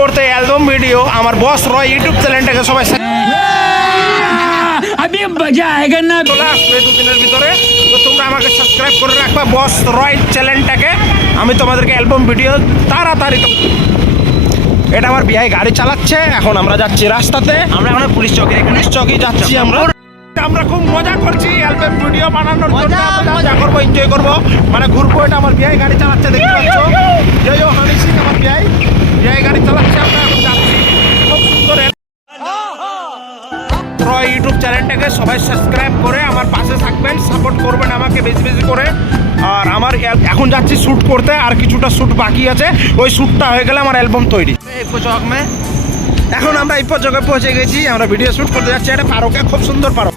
করতে album video আমার বস রয় YouTube চ্যানেলটাকে সবাই अभी मजा आएगा ना। চলে আসবে দুদিনের ভিতরে। তো তোমরা আমাকে সাবস্ক্রাইব করে রাখবা বস রয় চ্যানেলটাকে। আমি তোমাদেরকে অ্যালবাম ভিডিও তাড়াতাড়ি। এটা আমার বিয়াই গাড়ি চালাচ্ছে। এখন আমরা যাচ্ছি রাস্তাতে। আমরা এখন পুলিশ চৌকি যাচ্ছি আমরা। আমরা খুব মজা করছি অ্যালবাম ভিডিও বানানোর জন্য। মজা করবো, এনজয় করবো, মানে ঘুরবো। এটা আমার বিয়াই গাড়ি চালাচ্ছে, দেখতে পাচ্ছ। জয় হানি সিং আমার বিয়াই গাড়ি চালাচ্ছে। আমরা এখন যাচ্ছি খুব সুন্দর। রয় ইউটিউব চ্যানেলটাকে সবাই সাবস্ক্রাইব করে আমার পাশে থাকবেন, সাপোর্ট করবেন আমাকে বেশি বেশি করে। আর আমার এখন যাচ্ছি শ্যুট করতে, আর কিছুটা শ্যুট বাকি আছে। ওই শ্যুটটা হয়ে গেলে আমার অ্যালবাম তৈরি। এখন আমরা ইপ্পো চকে পৌঁছে গেছি। আমরা ভিডিও শ্যুট করতে যাচ্ছি। এটা পার্কে, খুব সুন্দর পার্ক।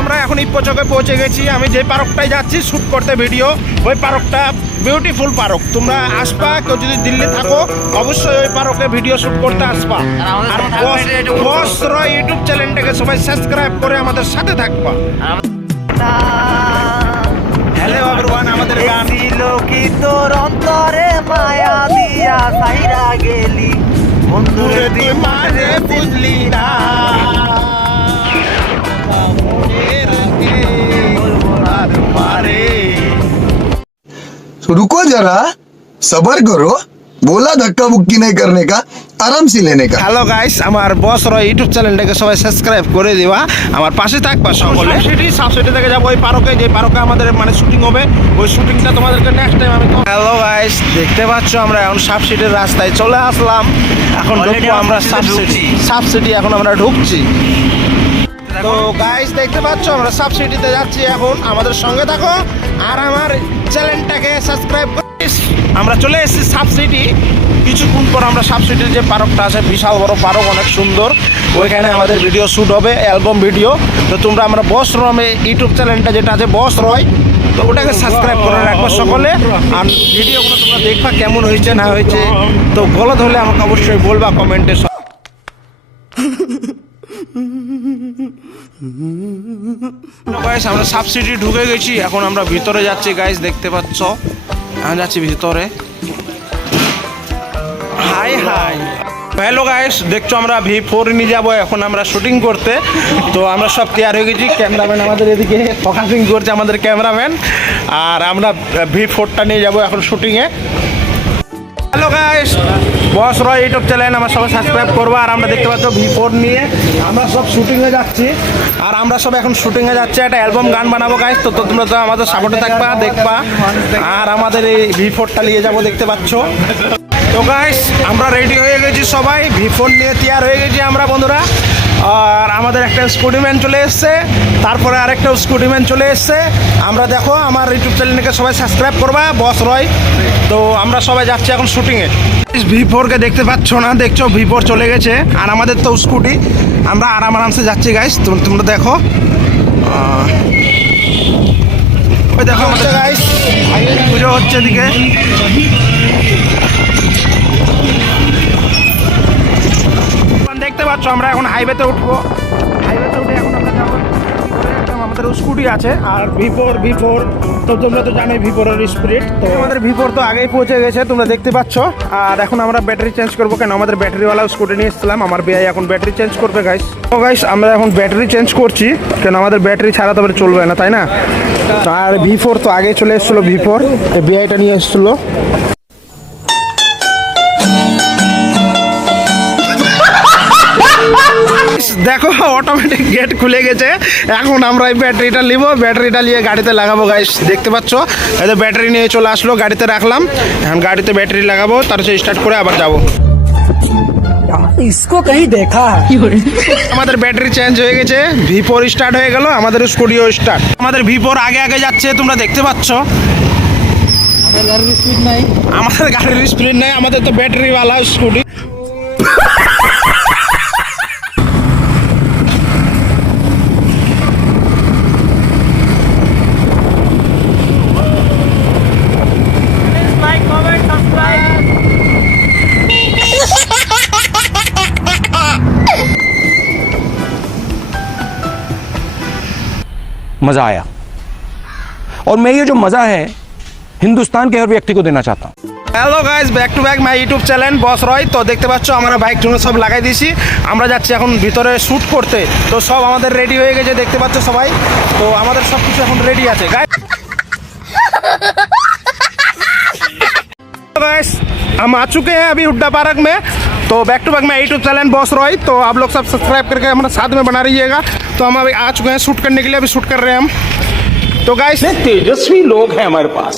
আমরা এখন ইপ্পো চকে পৌঁছে গেছি। আমি যে পার্কটায় যাচ্ছি শ্যুট করতে ভিডিও, ওই পার্কটা বিউটিফুল পার্ক। তোমরা আসবা, কেউ যদি দিল্লি থাকো অবশ্যই ওই পার্কে ভিডিও শ্যুট করতে আসবা। আর বস রয় ইউটিউব চ্যানেলটাকে সবাই সাবস্ক্রাইব করে আমাদের সাথে থাকবা। হ্যালো এভরিওয়ান, আমাদের গান ছিল কি তোর অন্তরে মায়া দিয়া সাইরা গেলি বন্ধুরে তুই মারে বুঝলি না। रुको जरा सबर करो बोला धक्का मुक्की नहीं करने का आराम से लेने का। হ্যালো গাইস, আমার বস রয় ইউটিউব চ্যানেলটাকে সবাই সাবস্ক্রাইব করে দিবা, আমার পাশে থাকবা সকলে। সাবসিটি থেকে যাবো ওই পার্কে, যে পার্কে আমাদের মানে শুটিং হবে। ওই শুটিংটা তোমাদেরকে নেক্সট টাইম আমি। হ্যালো গাইস, দেখতে পাচ্ছ আমরা এখন সাবসিটির রাস্তায় চলে আসলাম। এখন ঢুকবো আমরা সাবসিটি এখন আমরা ঢুকছি। তো গাইস দেখতে পাচ্ছ আমরা সাবসিটিতে যাচ্ছি এখন। আমাদের সঙ্গে থাকো আর আমার চ্যানেলটাকে সাবস্ক্রাইব করে। আমরা চলে এসেছি সাবসিটি। কিছুক্ষণ পর আমরা সাবসিটির যে পার্কটা আছে, বিশাল বড় পার্ক, অনেক সুন্দর। ওইখানে আমাদের ভিডিও শ্যুট হবে, অ্যালবাম ভিডিও। তো তোমরা আমরা বস রয় ইউটিউব চ্যানেলটা যেটা আছে বস রয়, তো ওটাকে সাবস্ক্রাইব করে রাখবো সকলে। আর ভিডিওগুলো তোমরা দেখবা কেমন হয়েছে না হয়েছে। তো গলত হলে আমাকে অবশ্যই বলবা কমেন্টে। গাইস আমরা সাবসিটি ঢুকে গেছি। এখন আমরা ভিতরে যাচ্ছি গাইস, দেখতে পাচ্ছ আমি যাচ্ছি ভিতরে। হাই হাই হ্যালো গাইস, দেখছো আমরা V4 নিয়ে যাবো এখন আমরা শুটিং করতে। তো আমরা সব তৈরি হয়ে গেছি। ক্যামেরাম্যান আমাদের এদিকে ফোকাসিং করছে, আমাদের ক্যামেরাম্যান। আর আমরা V4টা নিয়ে যাবো এখন শুটিংয়ে। হ্যালো গাইস, বস রয় ইউটিউব চ্যানেল আমার সবাই সাবস্ক্রাইব করবো। আর আমরা দেখতে পাচ্ছ V4 নিয়ে আমরা সব শুটিংয়ে যাচ্ছি। আর আমরা সব এখন শুটিংয়ে যাচ্ছি, একটা অ্যালবাম গান বানাবো গাইস। তো তোমরা তো আমাদের সাপোর্টে থাকবা, দেখবা। আর আমাদের এই V4টা নিয়ে যাবো, দেখতে পাচ্ছ। তো গাইস আমরা রেডি হয়ে গেছি সবাই, V4 নিয়ে তৈরি হয়ে গেছি আমরা বন্ধুরা। আর আমাদের একটা স্কুটিম্যান চলে এসছে, তারপরে আরেকটা স্কুটিম্যান চলে এসছে। আমরা দেখো আমার ইউটিউব চ্যানেলকে সবাই সাবস্ক্রাইব করবা বস রয়। তো আমরা সবাই যাচ্ছি এখন শুটিংয়ে। V4কে দেখতে পাচ্ছ না, দেখছো V4 চলে গেছে। আর আমাদের তো স্কুটি, আমরা আরামসে যাচ্ছি গাইস। তোমরা দেখো, ওই দেখো আমাদের গাইস পুজো হচ্ছে এদিকে। দেখতে পাচ্ছ আমরা এখন হাইওয়েতে উঠবো। হাইওয়েতে উঠে এখন আমরা যাবো, আমাদের স্কুটি আছে। আর V4 তো তোমরা তো জানোই V4 এর স্পিড। তো আমাদের V4 তো আগেই পৌঁছে গেছে, তোমরা দেখতে পাচ্ছ। আর এখন আমরা ব্যাটারি চেঞ্জ করবো, কেন আমাদের ব্যাটারিওয়ালা স্কুটি নিয়ে এসেছিলাম। আমার বিআই এখন ব্যাটারি চেঞ্জ করবে গাইস। তো গাইস আমরা এখন ব্যাটারি চেঞ্জ করছি, কেন আমাদের ব্যাটারি ছাড়া তো চলবে না, তাই না? আর V4 তো আগেই চলে এসেছিলো, V4 বিআইটা নিয়ে এসেছিলো। দেখো অটোমেটিক গেট খুলে গেছে। এখন আমরা এই ব্যাটারিটা নিব, ব্যাটারিটা নিয়ে গাড়িতে লাগাবো গাইস। দেখতে পাচ্ছ এই যে ব্যাটারি নিয়ে চলে আসলো, গাড়িতে রাখলাম। এখন গাড়িতে ব্যাটারি লাগাবো, তারপর স্টার্ট করে আবার যাবো। इसको कहीं देखा है? আমাদের ব্যাটারি চেঞ্জ হয়ে গেছে, V4 স্টার্ট হয়ে গেল, আমাদের স্কুটিও স্টার্ট। আমাদের V4 আগে আগে যাচ্ছে, তোমরা দেখতে পাচ্ছ। আমাদের গাড়ির স্পিড নাই, আমাদের গাড়ির স্পিড নেই, আমাদের তো ব্যাটারিওয়ালা স্কুটি। मज़ा आया और मैं ये जो मज़ा है हिंदुस्तान के हर व्यक्ति को देना चाहता हूँ। Hello guys, back to back my YouTube channel boss Roy. তো দেখতে পাচ্ছ আমরা বাইক টুনে সব লাগাই দিয়েছি, আমরা যাচ্ছি এখন ভিতরে শ্যুট করতে। তো সব আমাদের রেডি হয়ে গেছে, দেখতে পাচ্ছ সবাই। তো আমাদের সব কিছু এখন রেডি আছে गाइस। हम आ चुके हैं अभी हुड्डा पार्क में। तो बैक टू बैक मैं यूट्यूब चैनल बॉस रॉय। तो आप लोग सब सब्सक्राइब करके हमारे साथ में बना रहिएगा। तो हम अभी आ चुके हैं शूट करने के लिए, अभी शूट कर रहे हैं हम। तो गाइस तेजस्वी लोग हैं हमारे पास,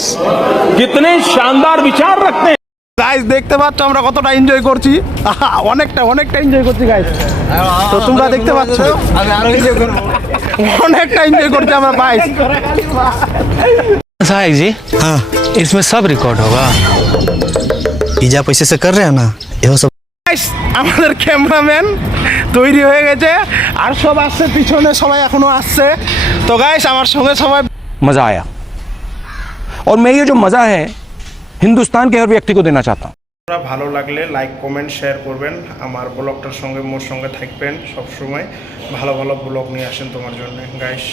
कितने शानदार विचार रखते हैं। গাইস দেখতে পাচ্ছ আমরা কতটা এনজয় করছি, অনেকটা এনজয় করছি গাইস। তো তোমরা দেখতে পাচ্ছ অনেকটা এনজয় করছি আমরা গাইস। साहब जी, हाँ इसमें सब रिकॉर्ड होगा। पिज्जा पैसे से कर रहे हैं ना, यहो सब। গাইস আমাদের ক্যামেরাম্যান তৈরি হয়ে গেছে, আর সব আসছে পিছনে, সবাই এখনো আসছে। তো গাইস আমার সঙ্গে সবাই मजा आया, और मैं ये जो मजा है हिंदुस्तान के हर व्यक्ति को देना चाहता हूँ। ভালো লাগলে লাইক কমেন্ট শেয়ার করবেন, আমার ব্লগটার সঙ্গে মোর সঙ্গে থাকবেন সব সময়। ভালো ভালো ব্লগ নিয়ে আসেন তোমার জন্য গাইস।